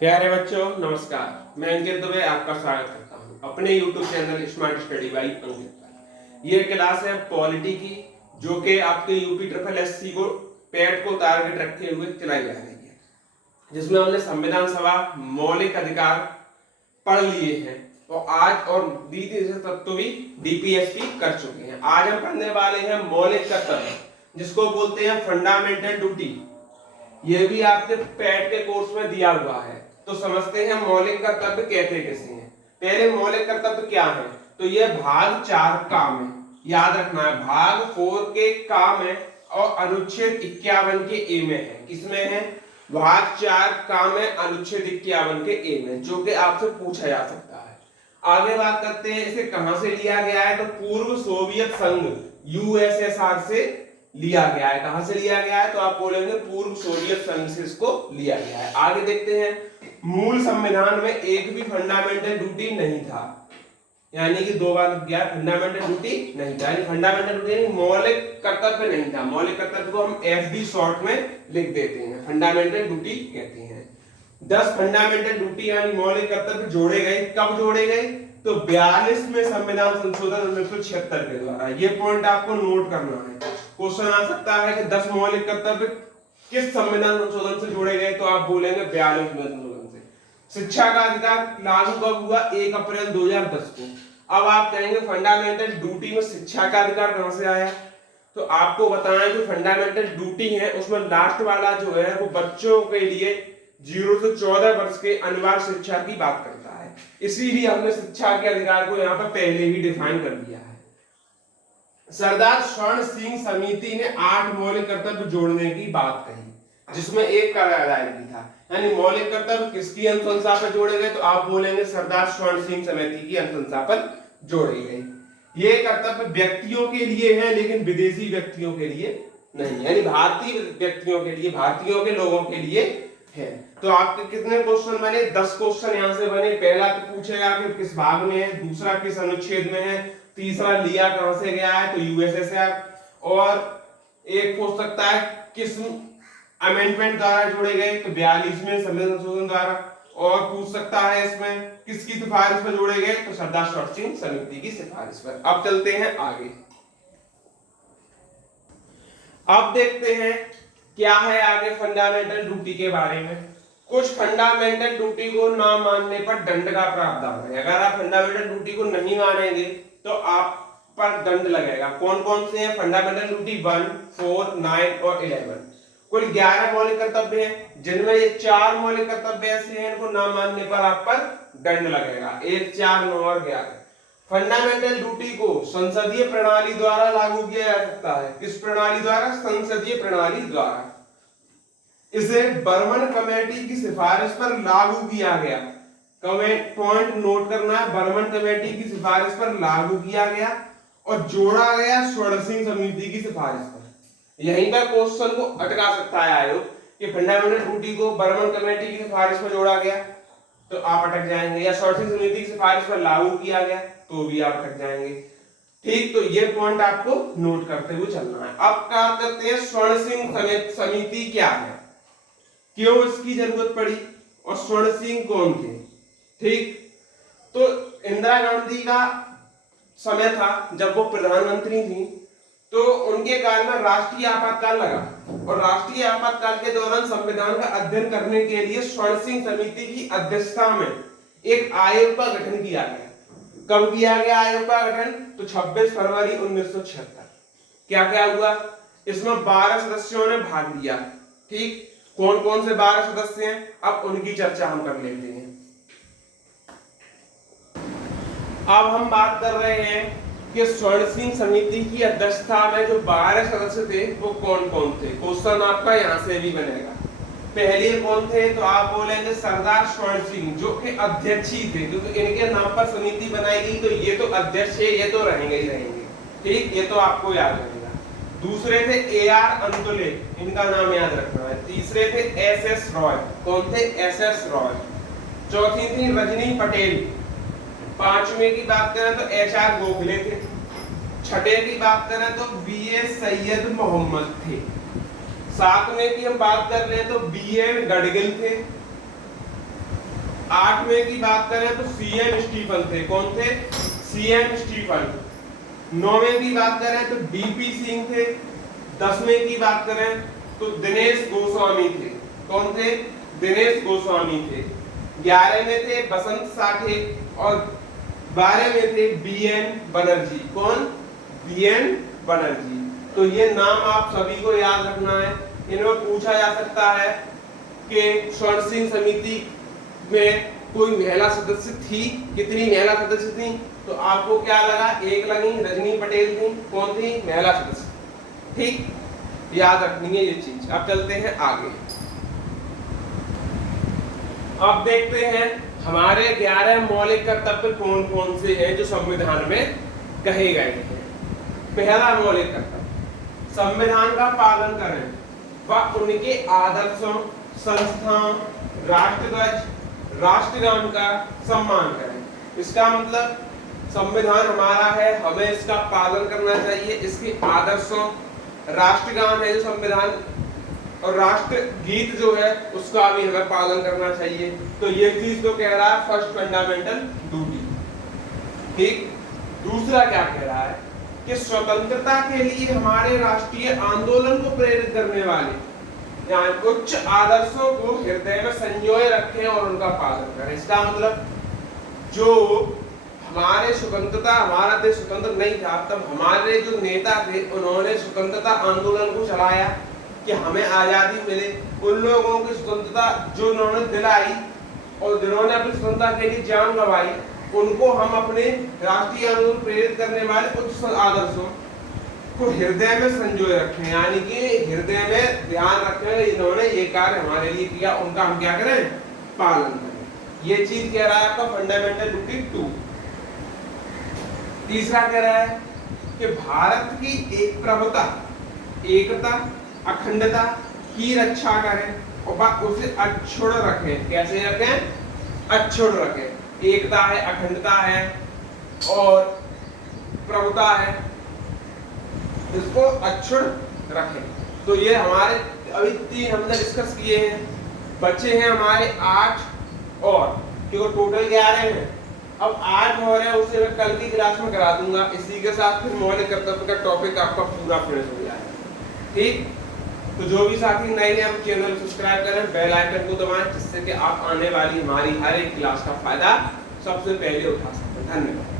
प्यारे बच्चों नमस्कार। मैं अंकित दुबे आपका स्वागत करता हूं अपने YouTube channel smart study by Ankit पर। यह क्लास है पॉलिटी की, जो कि आपके यूपी ट्रिपल एससी को पैट को टारगेट रखे हुए चलाई जा रही है, जिसमें हमने संविधान सभा मौलिक अधिकार पढ़ लिए हैं और आज और द्वितीय तत्व भी डीपीएसपी कर चुके हैं। आज हम पढ़ने वाले हैं मौलिक कर्तव्य, जिसको बोलते हैं फंडामेंटल ड्यूटी। यह भी आपके पैट के कोर्स में दिया हुआ है, तो समझते हैं मौलिक कर्तव्य कहते किसे हैं। पहले मौलिक कर्तव्य क्या है, तो यह भाग 4 काम है, याद रखना है। भाग 4 के काम है और अनुच्छेद 51 के ए में है। किसमें है? भाग 4 काम है अनुच्छेद 51 के ए में, जो कि आपसे पूछा जा सकता है। आगे बात करते हैं इसे कहां से लिया गया है, तो पूर्व सोवियत संघ यूएसएसआर से लिया गया है। कहां से लिया गया है, तो आप बोलेंगे पूर्व सोवियत संघ से इसको लिया गया है। आगे देखते हैं, मूल संविधान में एक भी फंडामेंटल ड्यूटी नहीं था, यानी कि दो बार गया फंडामेंटल ड्यूटी नहीं था, यानी फंडामेंटल ड्यूटी मौलिक कर्तव्य नहीं था। मौलिक कर्तव्य को हम एफडी शॉर्ट में लिख देते हैं, फंडामेंटल ड्यूटी कहते हैं। 10 फंडामेंटल ड्यूटी यानी मौलिक कर्तव्य जोड़े गए। कब जोड़े गए, तो 42 में संविधान संशोधन 1976 के द्वारा। ये पॉइंट आपको नोट करना है। क्वेश्चन आ सकता है कि 10 मौलिक कर्तव्य किस संविधान संशोधन से जोड़े गए, तो आप बोलेंगे 42 में संशोधन से। शिक्षा का अधिकार लागू कब हुआ? 1 अप्रैल 2010 को। अब आप कहेंगे फंडामेंटल ड्यूटी में शिक्षा का अधिकार कहां से आया, तो आपको बताएं कि फंडामेंटल ड्यूटी है उसमें लास्ट वाला जो है वो बच्चों के लिए 0 से 14 वर्ष के अनिवार्य शिक्षा की बात करता है। इसीलिए हमने शिक्षा के अधिकार को यहाँ पर पहले ही डिफाइन कर दिया है। सरदार स्वर्ण सिंह समिति ने 8 मौलिक कर्तव्य जोड़ने की बात कही, जिसमें एक का रायदारी था। यानी मौलिक कर्तव्य किसकी अनुशंसा पर जोड़े गए, तो आप बोलेंगे सरदार स्वर्ण सिंह समिति की अनुशंसा पर जोड़े गए। ये कर्तव्य व्यक्तियों के लिए है, लेकिन विदेशी व्यक्तियों के लिए नहीं, यानी भारतीय व्यक्तियों के लिए, भारतीयों के लोगों के लिए है। तो आपके कितने क्वेश्चन बने? 10 क्वेश्चन यहाँ से बने। पहला तो पूछेगा कि किस भाग में है, दूसरा किस अनुच्छेद में है, तीसरा लिया कहां से गया है, तो यूएसएसआर, और एक पूछ सकता है किस अमेंडमेंट द्वारा जोड़े गए, तो 42वें संविधान संशोधन द्वारा, और पूछ सकता है इसमें किसकी सिफारिश पर जोड़े गए, तो सरदार स्वर्ण सिंह समिति की सिफारिश पर। अब चलते हैं आगे। अब देखते हैं क्या है आगे फंडामेंटल ड्यूटी के बारे में। कुछ फंडामेंटल ड्यूटी को ना मानने पर दंड का प्रावधान है। अगर आप फंडामेंटल ड्यूटी को नहीं मानेंगे तो आप पर दंड लगेगा। कौन कौन से हैं फंडामेंटल ड्यूटी? 1, 4, 9 और 11। कुल 11 मौलिक कर्तव्य हैं, जिनमें ये 4 मौलिक कर्तव्य ऐसे हैं इनको ना मानने पर आप पर दंड लगेगा। 1, 4, 9 और 11। फंडामेंटल ड्यूटी को संसदीय प्रणाली द्वारा लागू किया जा सकता है। किस प्रणाली द्वारा? संसदीय प्रणाली द्वारा। इसे बर्मन कमेटी की सिफारिश पर लागू किया गया। पॉइंट नोट करना है, बर्मन कमेटी की सिफारिश पर लागू किया गया और जोड़ा गया स्वर्ण सिंह समिति की सिफारिश पर। यहीं पर क्वेश्चन को अटका सकता है आयोग कि फंडामेंटल ड्यूटी को बर्मन कमेटी की सिफारिश पर जोड़ा गया तो आप अटक जाएंगे, या स्वर्ण सिंह समिति की सिफारिश पर लागू किया गया तो भी आप अटक जाएंगे। ठीक, तो ये पॉइंट आपको नोट करते हुए चलना है। अब बात करते हैं स्वर्ण सिंह समिति क्या है, क्यों इसकी जरूरत पड़ी और स्वर्ण सिंह कौन थे। ठीक, तो इंदिरा गांधी का समय था जब वो प्रधानमंत्री थी, तो उनके काल में राष्ट्रीय आपातकाल लगा और राष्ट्रीय आपातकाल के दौरान संविधान का अध्ययन करने के लिए स्वर्ण सिंह समिति की अध्यक्षता में एक आयोग का गठन किया गया। कब किया गया आयोग का गठन? तो 26 फरवरी 1976। क्या क्या हुआ इसमें? 12 सदस्यों ने भाग लिया। ठीक, कौन कौन से 12 सदस्य हैं, अब उनकी चर्चा हम कर लेते हैं। अब हम बात कर रहे हैं कि स्वर्ण सिंह समिति की अध्यक्षता में जो 12 सदस्य थे वो कौन कौन थे। क्वेश्चन आपका यहाँ से भी बनेगा। पहले कौन थे, तो आप बोलेंगे सरदार स्वर्ण सिंह, जो कि अध्यक्ष ही थे, क्योंकि इनके नाम पर समिति बनाई गई, तो ये तो अध्यक्ष है, ये तो रहेंगे ही रहेंगे। ठीक, ये तो आपको याद रहेगा। दूसरे थे AR अंतुले, इनका नाम याद रखना है। तीसरे थे SS रॉय। कौन थे? SS रॉय। चौथी थी रजनी पटेल। पांचवें की बात करें तो HR गोखले थे। छठे की बात करें तो BA सैयद मोहम्मद थे। सातवें की हम बात कर रहे हैं तो BN गडगिल थे। 8वें की बात करें तो सीएम स्टीफन थे। कौन थे? CM Stephen. 9वें की बात करें तो डीपी सिंह थे। 10वें की बात करें तो दिनेश गोस्वामी थे। कौन थे? दिनेश गोस्वामी थे। 11वें थे बसंत साठे और 12वें थे बीएन बनर्जी। कौन? बीएन बनर्जी। तो ये नाम आप सभी को याद रखना है। इनमें पूछा जा सकता है कि स्वर्ण सिंह समिति में कोई महिला सदस्य थी, कितनी महिला सदस्य थी? तो आपको क्या लगा? एक लगी, रजनी पटेल थी। कौन थी? महिला सदस्य। ठीक, याद रखनी है ये चीज। अब चलते हैं आगे। अब देखते हैं हमारे 11 मौलिक कर्तव्य कौन कौन से हैं जो संविधान में कहे गए हैं। पहला मौलिक कर्तव्य, संविधान का पालन करें व उनके आदर्शों, संस्थाओं, राष्ट्रध्वज, राष्ट्रगान का सम्मान करें। इसका मतलब संविधान हमारा है, हमें इसका पालन करना चाहिए। इसके आदर्शों, राष्ट्रगान है जो संविधान, और राष्ट्र गीत जो है उसका भी हमें पालन करना चाहिए। तो ये चीज तो कह रहा है फर्स्ट फंडामेंटल ड्यूटी। ठीक, दूसरा क्या कह रहा है कि स्वतंत्रता के लिए हमारे राष्ट्रीय आंदोलन को प्रेरित करने वाले यानी उच्च आदर्शों को हृदय में संजोए रखें और उनका पालन करें। इसका मतलब जो हमारे स्वतंत्रता, हमारा देश स्वतंत्र नहीं था तब हमारे जो नेता थे उन्होंने स्वतंत्रता आंदोलन को चलाया कि हमें आजादी मिले। उन लोगों की स्वतंत्रता जो उन्होंने दिलाई और जिन्होंने अपनी स्वतंत्रता के लिए जान गंवाई, उनको हम अपने राष्ट्रीय आंदोलन प्रेरित करने वाले उच्च आदर्शों को हृदय में संजोए रखें, यानी कि हृदय में ध्यान रखें इन्होंने ये कार्य हमारे लिए किया, उनका हम क्या करें? पालन करें। ये चीज कह रहा है आपका फंडामेंटल ड्यूटी 2। तीसरा कह रहा है कि भारत की एक प्रभुता, एकता, अखंडता की रक्षा करें और उसे अक्षुण्ण रखें। कैसे रखें? अक्षुण्ण रखें। एकता है, अखंडता है और प्रभुता है, इसको अक्षुण्ण रखें। तो ये हमारे अभी 3 हमने डिस्कस किए हैं। बच्चे हैं हमारे 8 और क्योंकि टोटल 11 हैं। अब 8 और है उसे मैं कल की क्लास में करा दूंगा। इसी के साथ फिर मौलिक कर्तव्य का टॉपिक आपका पूरा फिनिश हो जाएगा। ठीक, तो जो भी साथी नए हैं हम चैनल सब्सक्राइब करें, बेल आइकन को दबाएं जिससे कि आप आने वाली हमारी हर एक क्लास का फायदा सबसे पहले उठा सकें। धन्यवाद।